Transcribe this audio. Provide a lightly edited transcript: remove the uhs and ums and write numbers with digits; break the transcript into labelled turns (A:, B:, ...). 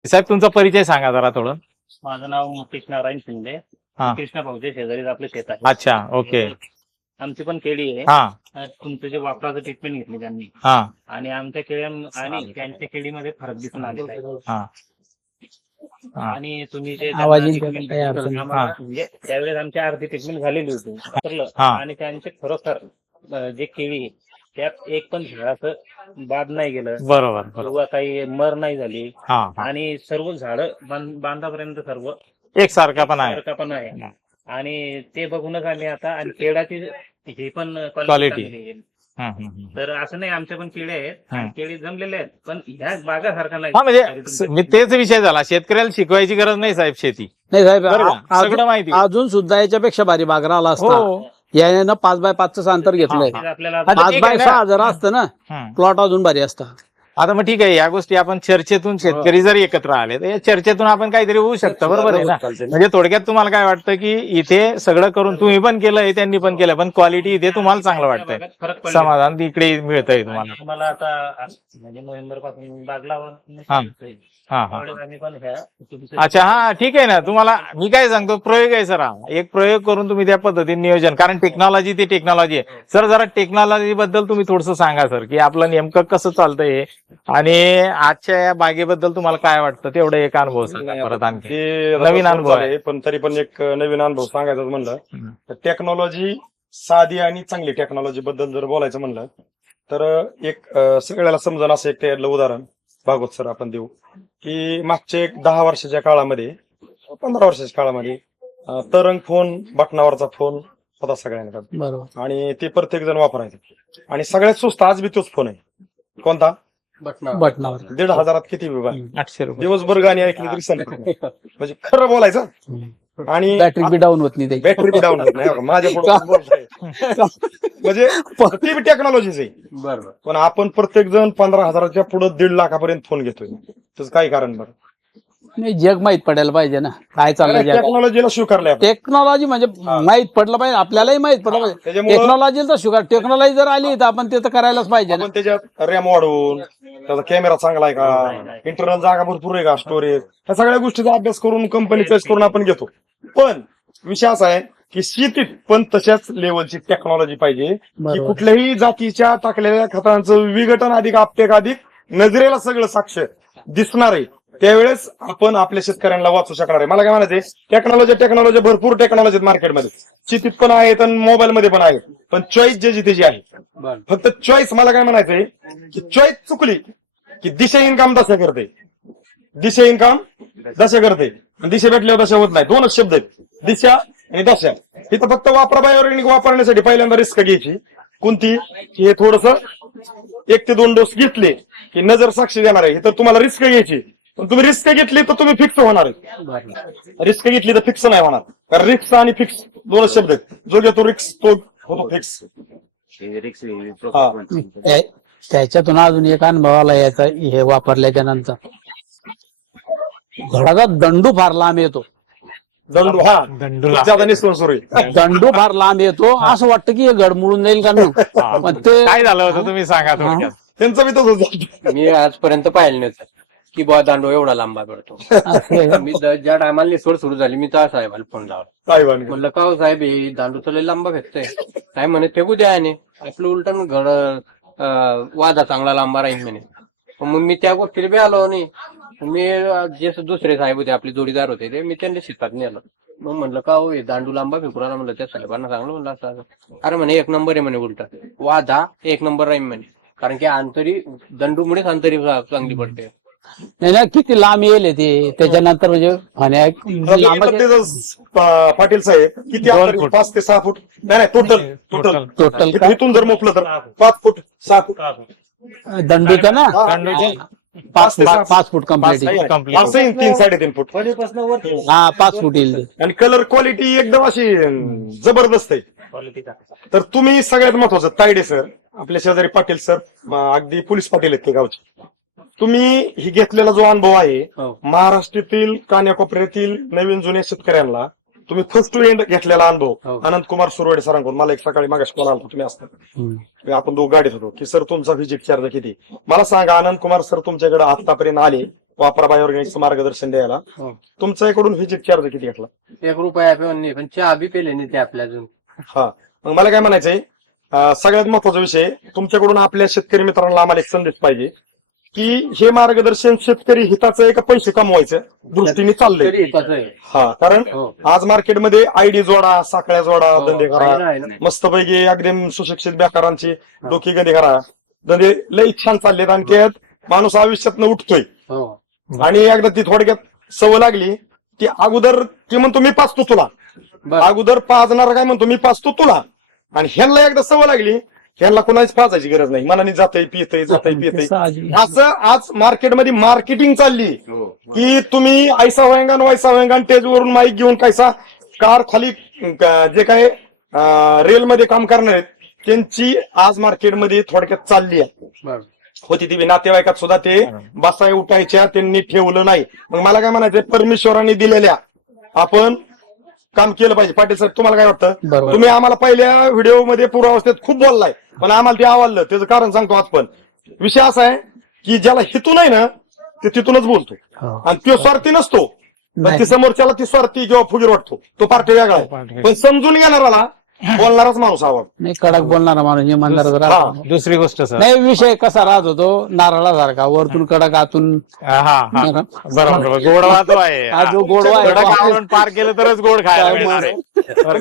A: साहेब तुमचा परिचय सांगा जरा थोडं.
B: माझं नाव मुकेश नारायण शिंदे.
A: हा.
B: कृष्णा भाऊच्या शेजारीच आपलं शेत आहे.
A: अच्छा, ओके.
B: आमची पण केळी आहे.
A: हा
B: तुमचं जे वापराचं ट्रीटमेंट घेतली त्यांनी
A: हा
B: आणि आमच्या केळ्या आणि त्यांच्या केळीमध्ये फरक दिसून आलेला आहे.
A: हा हा.
B: आणि तुम्ही जे
C: आवाज
B: त्यांना
C: येईल का?
B: treatment
C: काही
B: दिली,
C: अडचण
B: आम्हाला म्हणजे त्यावेळेस आमची अर्धी ट्रीटमेंट झालेली होती ठरलं.
A: हा.
B: आणि त्यांचे खरोखर जे केळी आहे, त्यात एक पण झाडाचं बाद नाही गेलं
A: बरोबर बरोबर.
B: किंवा काही मर नाही झाली
A: हा हा.
B: आणि सर्व झाडं बांधापर्यंत सर्व
A: एकसारखा पण आहे.
B: सारखा पण आहे. आणि ते बघूनच आम्ही आता आणि केळाची ही पण
A: Quality.
B: क्वालिटी चांगली आहे.
A: हम्म.
B: तर असं नाही आमच्या पण केळी आहेत
A: हम्म.
B: आणि केळी जमलेले आहेत पण ह्या बागासारखा नाही.
A: हा म्हणजे मी तेच विषय झाला. शेतकऱ्याला शिकवायची गरज नाही साहेब शेती.
C: नाही साहेब,
A: बरं का?
C: अजून-
A: सगळं माहिती.
C: अजून सुद्धा याच्यापेक्षा भारी बाग राहिला असता.
A: हो.
C: याने 5x5चं अंतर घेतलंय.
B: तेच आपल्याला
A: आता
C: 5x6 जर असतं ना
A: हम्म.
C: प्लॉट अजून भारी असता.
A: आता मग ठीक आहे, या गोष्टी आपण चर्चेतून शेतकरी जर एकत्र आले तर या चर्चेतून आपण काहीतरी होऊ शकतं. बरोबर आहे ना. म्हणजे थोडक्यात तुम्हाला काय वाटतं की इथे सगळं करून तुम्ही पण केलंय त्यांनी पण केलं, पण क्वालिटी इथे तुम्हाला चांगलं वाटतंय,
B: फरक पडला.
A: समाधान इकडे मिळतंय तुम्हाला.
B: तुम्हाला आता म्हणजे नोव्हेंबर पासून बाग लावून
A: हा. हा हा.
B: आम्ही पण ह्या तुमचं-
A: अच्छा, हा ठीक आहे ना. तुम्हाला मी काय सांगतो, प्रयोग आहे सर हा. एक प्रयोग करून तुम्ही त्या पद्धतीने नियोजन, कारण टेक्नॉलॉजी ती टेक्नॉलॉजी आहे. सर जरा टेक्नॉलॉजी बद्दल तुम्ही थोडंसं सांगा सर, की आपलं नेमकं कसं चालतंय आणि आजच्या या बागेबद्दल तुम्हाला काय वाटतं, तेवढं एक अनुभव सांगा परत आणखी.
D: ते
A: नवीन अनुभव आहे.
D: पण तरी पण एक नवीन अनुभव सांगायचं म्हणलं
A: हम्म.
D: तर टेक्नॉलॉजी साधी आणि चांगली टेक्नॉलॉजी बद्दल जर बोलायचं म्हणलं तर एक सगळ्याला समजून असं एक त्यातलं उदाहरण भागवत सर आपण देऊ की मागच्या एक 10 वर्षाच्या काळामध्ये 15 वर्षाच्या काळामध्ये तरंग फोन बटनावरचा फोन होता सगळ्यांकडे
C: बरोबर.
D: आणि ते प्रत्येक जण वापरायचे आणि सगळ्यात स्वस्त आज बी तोच फोन आहे. कोणता?
C: बटनावर
D: 1,500 किती विभाग
A: 800 रुपये.
D: दिवसभर गाणी ऐकली तरी संपत नाही. म्हणजे खरं बोलायचं. आणि
C: बॅटरी बी डाऊन होत नाही त्याची.
D: बॅटरी डाऊन होत नाही बघा, माझ्या पुढे म्हणजे ती टेक्नॉलॉजीच आहे.
C: बरोबर.
D: पण आपण प्रत्येक जण 15,000च्या पुढे 1.5 लाखापर्यंत फोन घेतोय. त्याचं काय कारण बरं?
C: नाही, जग माहित पडायला पाहिजे ना काय चाललंय जगात.
D: टेक्नॉलॉजीला स्वीकारलंय आपण.
C: टेक्नॉलॉजी म्हणजे माहित पडलं पाहिजे, आपल्यालाही माहित पडलं पाहिजे.
D: त्याच्यामुळं
C: टेक्नॉलॉजीचा स्वीकार, टेक्नॉलॉजी जर आली तर आपण ते तर करायलाच पाहिजे ना.
D: आपण त्याच्यात रॅम वाढवून त्याचा कॅमेरा चांगला आहे का, इंटरनल जागा भरपूर आहे का, स्टोरेज, ह्या सगळ्या गोष्टीचा अभ्यास करून कंपनी चॉईस करून आपण घेतो. पण विषय असा आहे की शेतीत पण तशाच लेवलची टेक्नॉलॉजी पाहिजे की
C: बरोबर.
D: कुठल्याही जातीच्या टाकलेल्या खतांचं विघटन अधिक आपटेक अधिक नजरेला सगळं साक्ष दिसणार आहे. त्यावेळेस आपण आपल्या शेतकऱ्यांना वाचू शकणार आहे. मला काय म्हणायचंय, टेक्नॉलॉजी भरपूर टेक्नॉलॉजी मार्केटमध्ये शेतीत पण आहेत आणि मोबाईल मध्ये पण आहे, पण चॉईस ज्याची त्याची आहे. फक्त चॉईस मला काय म्हणायचंय की चॉईस चुकली की दिशाहीन काम दशा करते, दिशाहीन काम दशा करते आणि दिशा भेटल्यावर दशा होत नाही. 2च शब्द आहेत, दिशा आणि दशा. इथं फक्त बायोऑर्गॅनिक वापरण्यासाठी पहिल्यांदा रिस्क घ्यायची कोणती, की हे थोडस 1 ते 2 डोस घेतले की नजर साक्ष देणार आहे. तर तुम्हाला रिस्क घ्यायची, पण तुम्ही रिस्क घेतली तर तुम्ही फिक्स होणार आहे. रिस्क घेतली तर फिक्स नाही होणार, कारण रिस्क आणि फिक्स 2च शब्द आहेत. जो घेतो रिस्क तो होतो फिक्स.
C: त्याच्यातून अजून एक अनुभव आला याचा, हे वापरल्याच्या नंतर झाडाचा दंडू फार लांब येतो.
D: दंडू
A: दंडूला.
D: ज्यादा निसून सुरू आहे.
C: दंडू फार लांब येतो, असं वाटतं की हे गडमुळून जाईल का नाही. पण ते
A: काय झालं होतं तुम्ही सांगा थोडक्यात.
D: त्यांचं बी तसंच.
E: मी आजपर्यंत पाहिलं नव्हतं की बुवा दांडू एवढा लांबा पडतो. मी ज्या टायमाला निसवड सुरू झाली मी त्या साहेबाला फोन लावला.
D: काय वाणी.
E: म्हणलं का हो साहेब, हे दांडू तर लय लांबा भेटतोय. काय म्हणे फेकू द्या आणि आपलं उलटून घड वादा चांगला लांबा राहील म्हणे. मग मी त्या गोष्टीला बी आलो नाही. मी जे दुसरे साहेब होते आपले जोडीदार होते ते मी त्यांना शेतात नेलं. मग म्हणलं का हो हे दांडू लांबा फेकू राहिला. म्हणलं त्या साहेबांना चांगलं म्हणलं असं. अरे म्हणे 1 नंबर आहे म्हणे, उलटा वादा 1 नंबर राहील म्हणे, कारण की अंतरी दंडूमुळेच अंतरी चांगली पडते.
C: नाही ना, किती लांब येईल ते. त्याच्यानंतर म्हणजे लांब
D: पाटील साहेब किती अंतर? 5 ते 6 फूट. नाही टोटल
C: टोटल
D: इथून जर मोकलं तर 5 फूट 6 फूट
C: दंडूचं ना,
A: दंडूचे
C: 5 फूट कम्प्लीट.
A: complete.
D: असं 3-3.5 फूट.
C: हा 5 फूट येईल ते.
D: आणि कलर क्वालिटी एकदम अशी जबरदस्त आहे.
B: क्वालिटीचा
D: तर तुम्ही सगळ्यात महत्वाचं तायडे सर, आपल्या शेजारी पाटील सर, अगदी पोलीस पाटील आहेत ते गावचे. तुम्ही ही घेतलेला जो अनुभव आहे
E: हो.
D: महाराष्ट्रातील कान्याकोपऱ्यातील नवीन जुन्या शेतकऱ्यांना तुम्ही फर्स्ट टू एंड घेतलेला अनुभव
E: हो.
D: अनंत कुमार सुरवडे सरांकडून मला एक सकाळी मागाशी कॉल आला, तुम्ही असता आपण दोघं गाडीत होतो की सर तुमचा व्हिजिट चार्ज किती. मला सांगा अनंत कुमार सर तुमच्याकडे आतापर्यंत आले वापरा बायोऑर्गॅनिकचं मार्गदर्शन द्यायला.
E: हो.
D: तुमच्याकडून व्हिजिट चार्ज किती घेतला?
E: 1 रुपया पण नाही, पण चहा बी पेले नाही ते आपल्या अजून.
D: हा, मग मला काय म्हणायचंय, सगळ्यात महत्वाचा विषय, तुमच्याकडून आपल्या शेतकरी मित्रांना आम्हाला एक संदेश पाहिजे की हे मार्गदर्शन शेतकरी हिताचं आहे का पैसे कमवायचं दृष्टीने चाललंय.
E: तरी हिताचं आहे.
D: हा, कारण
E: हो.
D: आज मार्केटमध्ये आयडी जोडा, साखळ्या जोडा,
E: हो,
D: धंदे करा,
E: आहे ना, आहे ना.
D: मस्तपैकी अगदी सुशिक्षित बेकारांची डोकी गदी करा, धंदे लई छान चाललेत आणि त्यात माणूस आयुष्यातनं उठतोय.
E: हो.
D: आणि एकदा ती थोडक्यात सवय लागली की अगोदर ती म्हणतो मी पाचतो तुला,
E: बरं.
D: अगोदर पाजणार काय म्हणतो मी पाचतो तुला, आणि ह्यांना एकदा सवय लागली, ह्यांना कोणाच पाजायची गरज नाही, मनाने जातंय पितय असं आज मार्केटमध्ये मार्केटिंग चालली की तुम्ही ऐसा होएगा न वैसा होएगा, टेजवरून माईक घेऊन कैसा कार खाली जे काय रेलमध्ये काम करणार आहेत त्यांची आज मार्केटमध्ये थोडक्यात चालली आहे.
E: बरं.
D: होती ती नातेवाईकात सुद्धा ते बसाय उठायच्या त्यांनी ठेवलं नाही. मग मला काय म्हणायचं, परमेश्वरांनी दिलेल्या आपण काम केलं पाहिजे. पाटील साहेब, तुम्हाला काय वाटतं?
C: बरोबर.
D: तुम्ही आम्हाला पहिल्या व्हिडिओमध्ये पूर्वावस्थेत खूप बोललाय, पण आम्हाला ते आवडलं. त्याचं कारण सांगतो आज. पण विषय असा आहे की ज्याला हितून आहे ना ते तिथूनच बोलतो,
C: हो.
D: आणि तो स्वार्थी नसतो, पण
C: नाही.
D: ती समोरच्याला ती स्वार्थी किंवा फुगीर वाटतो, तो पार्टी वेगळा आहे. पण समजून घेणाराला बोलणाराच माणूस आवड.
C: नाही, कडक बोलणारा माणूस इमानदार जर
D: हा.
C: राहतो.
A: दुसरी गोष्ट सर,
C: नाही, विषय कसा राहत होतो नारळासारखा, वरतून कडक आतून
A: हा बरोबर, गोडवा तो आहे.
C: हा जो गोडवा आहे,
A: कडक आवरण पार केलं तरच गोड खायला मिळणार आहे.